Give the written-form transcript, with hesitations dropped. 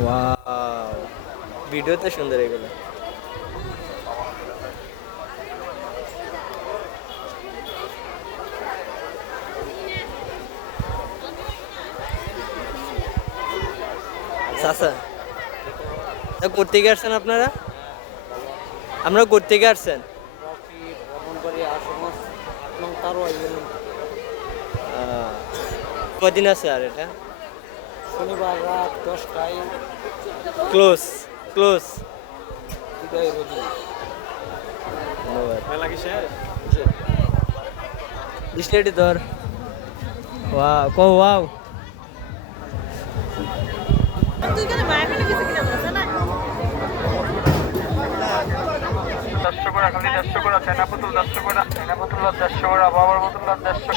Wow, ভিডিওতে সুন্দর এগুলো। চাচা, করতে গিয়ে আসছেন আপনারা? আপনারা করতে গিয়ে আসছেন? কদিন আছে আর এটা? শনিবার রাত 10টায় ক্লোজ ক্লোজ। বিদায় রোজি। মেলা কি শেষ? ডিসলেটি ধর। ওয়াও, কো ওয়াও। তুই কেন মায়াখানে গেছে কিনা বলছ না? 100 করে খালি 100 করে চায়না পুতুল 100 করে চায়না পুতুল 100 করে বাবার পুতুল 100।